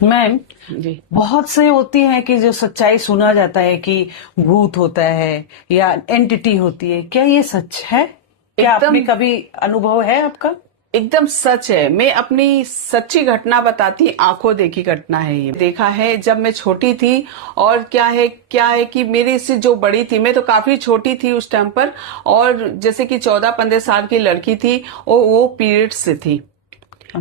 Ma'am, जी। बहुत से होती हैं कि जो सच्चाई सुना जाता है कि भूत होता है या एंटिटी होती है, क्या ये सच है? क्या आपने एकदम कभी अनुभव है आपका? एकदम सच है। मैं अपनी सच्ची घटना बताती, आंखों देखी घटना है ये। देखा है जब मैं छोटी थी। और क्या है कि मेरी से जो बड़ी थी, मैं तो काफी छोटी थी उस टाइम पर। और जैसे कि 14-15 साल की लड़की थी, वो पीरियड्स से थी।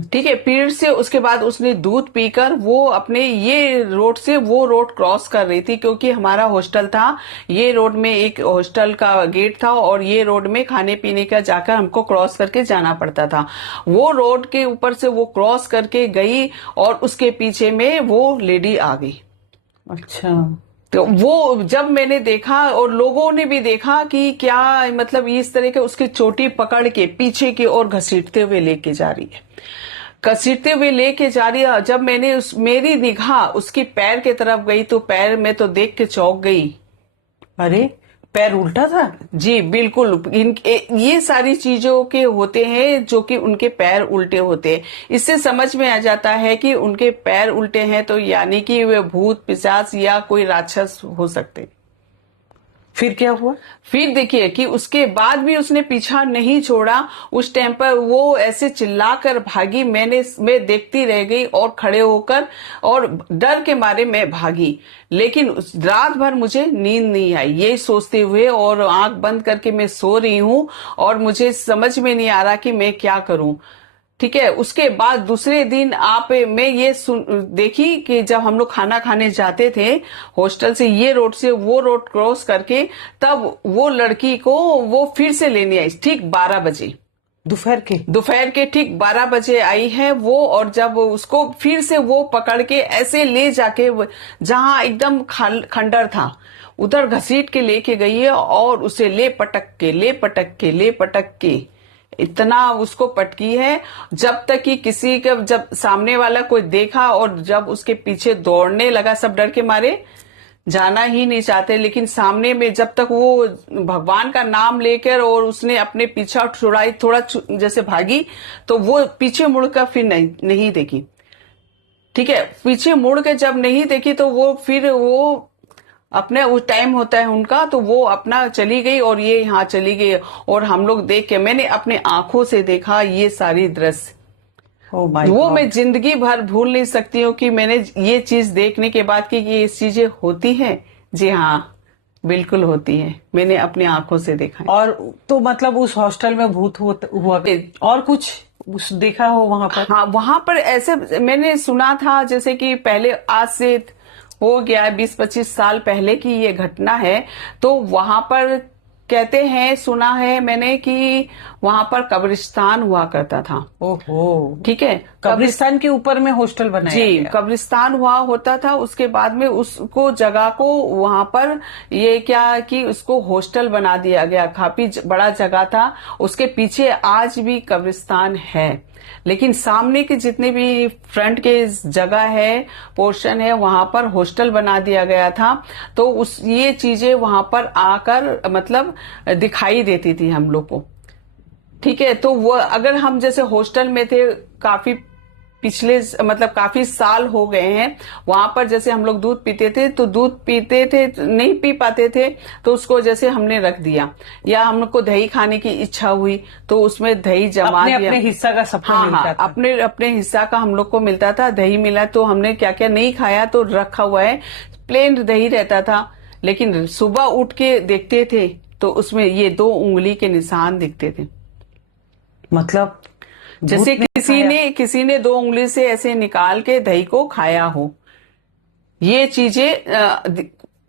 ठीक है, पीरियड से उसके बाद उसने दूध पीकर वो अपने ये रोड से वो रोड क्रॉस कर रही थी, क्योंकि हमारा हॉस्टल था। ये रोड में एक हॉस्टल का गेट था और ये रोड में खाने पीने का जाकर हमको क्रॉस करके जाना पड़ता था। वो रोड के ऊपर से वो क्रॉस करके गई और उसके पीछे में वो लेडी आ गई। अच्छा। तो वो जब मैंने देखा और लोगों ने भी देखा कि क्या मतलब इस तरह के उसकी चोटी पकड़ के पीछे की ओर घसीटते हुए लेके जा रही है, घसीटते हुए लेके जा रही है। जब मैंने मेरी निगाह उसकी पैर की तरफ गई तो पैर में तो देख के चौंक गई। अरे, पैर उल्टा था? जी बिल्कुल। ये सारी चीजों के होते हैं जो कि उनके पैर उल्टे होते हैं। इससे समझ में आ जाता है कि उनके पैर उल्टे हैं, तो यानी कि वे भूत पिशाच या कोई राक्षस हो सकते हैं। फिर क्या हुआ? फिर देखिए कि उसके बाद भी उसने पीछा नहीं छोड़ा। उस टाइम पर वो ऐसे चिल्लाकर भागी, मैं देखती रह गई और खड़े होकर, और डर के मारे मैं भागी। लेकिन रात भर मुझे नींद नहीं आई, यही सोचते हुए, और आंख बंद करके मैं सो रही हूँ और मुझे समझ में नहीं आ रहा कि मैं क्या करूं। ठीक है, उसके बाद दूसरे दिन मैं ये देखी कि जब हम लोग खाना खाने जाते थे हॉस्टल से, ये रोड से वो रोड क्रॉस करके, तब वो लड़की को वो फिर से लेने आई ठीक 12 बजे। दोपहर के? ठीक 12 बजे आई है वो। और जब उसको फिर से वो पकड़ के ऐसे ले जाके जहां एकदम खंडर था, उधर घसीट के लेके गई है और उसे ले पटक के इतना उसको पटकी है, जब तक कि किसी का, जब सामने वाला कोई देखा और जब उसके पीछे दौड़ने लगा, सब डर के मारे जाना ही नहीं चाहते। लेकिन सामने में जब तक वो भगवान का नाम लेकर और उसने अपने पीछा छुड़ाई, थोड़ा जैसे भागी, तो वो पीछे मुड़कर फिर नहीं देखी। ठीक है, पीछे मुड़ के जब नहीं देखी तो वो फिर वो अपने उस टाइम होता है उनका, तो वो अपना चली गई और ये यहाँ चली गई। और हम लोग देख के, मैंने अपने आंखों से देखा ये सारी दृश्य। ओ माय वो मैं गॉड! जिंदगी भर भूल नहीं सकती हूँ कि मैंने ये चीज देखने के बाद कि ये चीजें होती हैं। जी हाँ, बिल्कुल होती है, मैंने अपनी आंखों से देखा है। और तो मतलब उस हॉस्टल में भूत हुआ? और कुछ देखा हो वहां पर? हाँ, वहां पर ऐसे मैंने सुना था, जैसे कि पहले, आज से हो गया 20-25 साल पहले की ये घटना है। तो वहां पर कहते हैं, सुना है मैंने कि वहां पर कब्रिस्तान हुआ करता था। ओहो! ठीक है, कब्रिस्तान के ऊपर में हॉस्टल बनाया जी गया? कब्रिस्तान हुआ होता था। उसके बाद में उसको जगह को वहां पर ये क्या कि उसको हॉस्टल बना दिया गया। काफी बड़ा जगह था, उसके पीछे आज भी कब्रिस्तान है। लेकिन सामने के जितने भी फ्रंट के जगह है, पोर्शन है, वहां पर हॉस्टल बना दिया गया था। तो ये चीजें वहां पर आकर मतलब दिखाई देती थी हम लोग को। ठीक है, तो वो अगर हम जैसे हॉस्टल में थे, काफी पिछले मतलब काफी साल हो गए हैं, वहां पर जैसे हम लोग दूध पीते थे, तो दूध पीते थे, नहीं पी पाते थे, तो उसको जैसे हमने रख दिया, या हम लोग को दही खाने की इच्छा हुई तो उसमें दही जमा दिया। अपने हिस्सा का सबको हाँ मिलता हाँ, था? अपने अपने हिस्सा का हम लोग को मिलता था। दही मिला तो हमने क्या क्या नहीं खाया, तो रखा हुआ है, प्लेन दही रहता था। लेकिन सुबह उठ के देखते थे तो उसमें ये 2 उंगली के निशान दिखते थे, मतलब जैसे भूत ने खाया? किसी ने 2 उंगली से ऐसे निकाल के दही को खाया हो। ये चीजें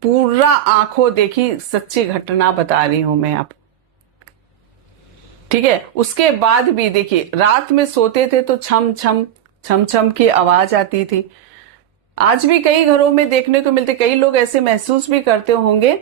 पूरा आंखों देखी सच्ची घटना बता रही हूं मैं आप। ठीक है, उसके बाद भी देखिए, रात में सोते थे तो छम छम की आवाज आती थी। आज भी कई घरों में देखने को मिलते, कई लोग ऐसे महसूस भी करते होंगे,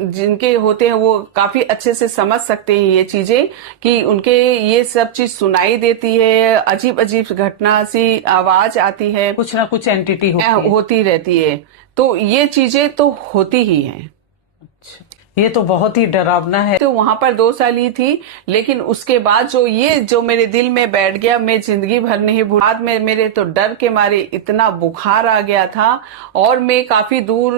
जिनके होते हैं वो काफी अच्छे से समझ सकते हैं ये चीजें, कि उनके ये सब चीज सुनाई देती है, अजीब अजीब घटना सी आवाज आती है, कुछ ना कुछ एंटिटी होती है। होती रहती है। तो ये चीजें तो होती ही हैं। अच्छा। ये तो बहुत ही डरावना है। तो वहां पर 2 साल ही थी, लेकिन उसके बाद जो मेरे दिल में बैठ गया, मैं जिंदगी भर नहीं भूल। बाद में मेरे तो डर के मारे इतना बुखार आ गया था, और मैं काफी दूर,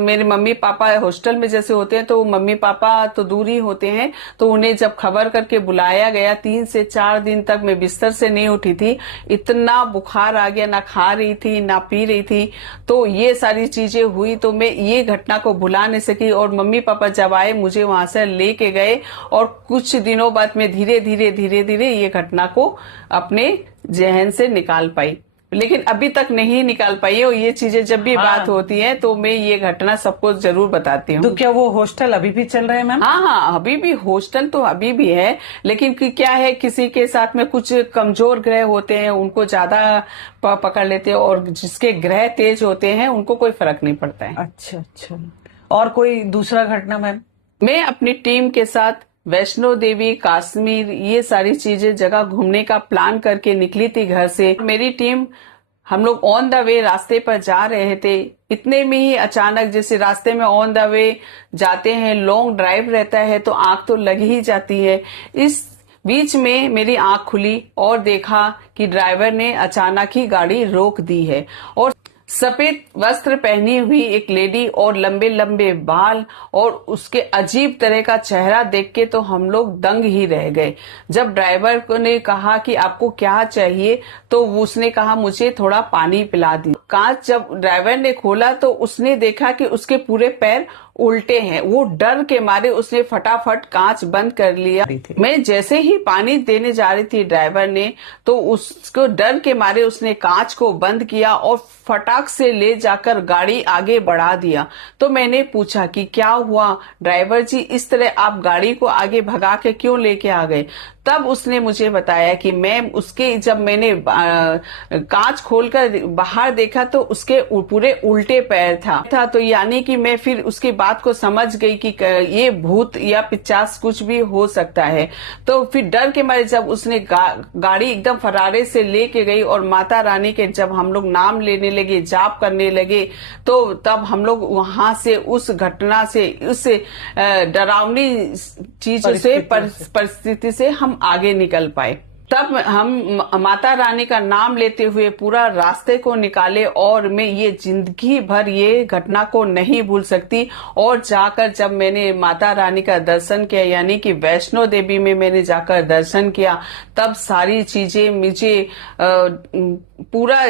मेरे मम्मी पापा हॉस्टल में जैसे होते हैं तो मम्मी पापा तो दूर ही होते हैं, तो उन्हें जब खबर करके बुलाया गया, 3 से 4 दिन तक मैं बिस्तर से नहीं उठी थी, इतना बुखार आ गया, ना खा रही थी ना पी रही थी। तो ये सारी चीजें हुई, तो मैं ये घटना को भुला नहीं सकी। और मम्मी पापा जब आए, मुझे वहां से लेके गए, और कुछ दिनों बाद में धीरे धीरे ये घटना को अपने जहन से निकाल पाई, लेकिन अभी तक नहीं निकाल पाई है। और ये चीजें जब भी बात होती है तो मैं ये घटना सबको जरूर बताती हूँ। तो क्या वो हॉस्टल अभी भी चल रहे हैं मैम? हाँ, अभी भी हॉस्टल तो अभी भी है, लेकिन क्या है, किसी के साथ में कुछ कमजोर ग्रह होते हैं, उनको ज्यादा पकड़ लेते हैं, और जिसके ग्रह तेज होते हैं उनको कोई फर्क नहीं पड़ता है। अच्छा अच्छा। और कोई दूसरा घटना मैम? मैं अपनी टीम के साथ वैष्णो देवी, कश्मीर, ये सारी चीजें जगह घूमने का प्लान करके निकली थी घर से। मेरी टीम, हम लोग ऑन द वे रास्ते पर जा रहे थे, इतने में ही अचानक, जैसे रास्ते में ऑन द वे जाते हैं, लॉन्ग ड्राइव रहता है तो आंख तो लग ही जाती है। इस बीच में मेरी आंख खुली और देखा कि ड्राइवर ने अचानक ही गाड़ी रोक दी है, और सफेद वस्त्र पहनी हुई एक लेडी और लंबे लंबे बाल और उसके अजीब तरह का चेहरा देख के तो हम लोग दंग ही रह गए। जब ड्राइवर को ने कहा कि आपको क्या चाहिए, तो उसने कहा मुझे थोड़ा पानी पिला दी। कांच जब ड्राइवर ने खोला तो उसने देखा कि उसके पूरे पैर उल्टे हैं। वो डर के मारे उसने फटाफट कांच बंद कर लिया। मैं जैसे ही पानी देने जा रही थी ड्राइवर ने, तो उसको डर के मारे उसने कांच को बंद किया और फटाक से ले जाकर गाड़ी आगे बढ़ा दिया। तो मैंने पूछा कि क्या हुआ ड्राइवर जी, इस तरह आप गाड़ी को आगे भगा के क्यों लेके आ गए? तब उसने मुझे बताया कि मैम, उसके जब मैंने कांच खोलकर बाहर देखा तो उसके पूरे उल्टे पैर था। तो यानी कि मैं फिर उसकी बात को समझ गई कि ये भूत या पिशाच कुछ भी हो सकता है। तो फिर डर के मारे जब उसने गाड़ी एकदम फरारे से लेके गई और माता रानी के जब हम लोग नाम लेने लगे, जाप करने लगे, तो तब हम लोग वहां से, उस घटना से, उस डरावनी चीज से, परिस्थिति से हम आगे निकल पाए। तब हम माता रानी का नाम लेते हुए पूरा रास्ते को निकाले, और मैं ये जिंदगी भर ये घटना को नहीं भूल सकती। और जाकर जब मैंने माता रानी का दर्शन किया, यानी कि वैष्णो देवी में मैंने जाकर दर्शन किया, तब सारी चीजें मुझे पूरा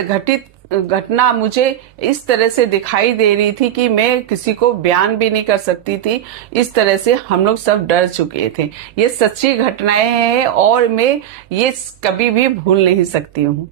घटना मुझे इस तरह से दिखाई दे रही थी कि मैं किसी को बयान भी नहीं कर सकती थी। इस तरह से हम लोग सब डर चुके थे। ये सच्ची घटनाएं हैं और मैं ये कभी भी भूल नहीं सकती हूँ।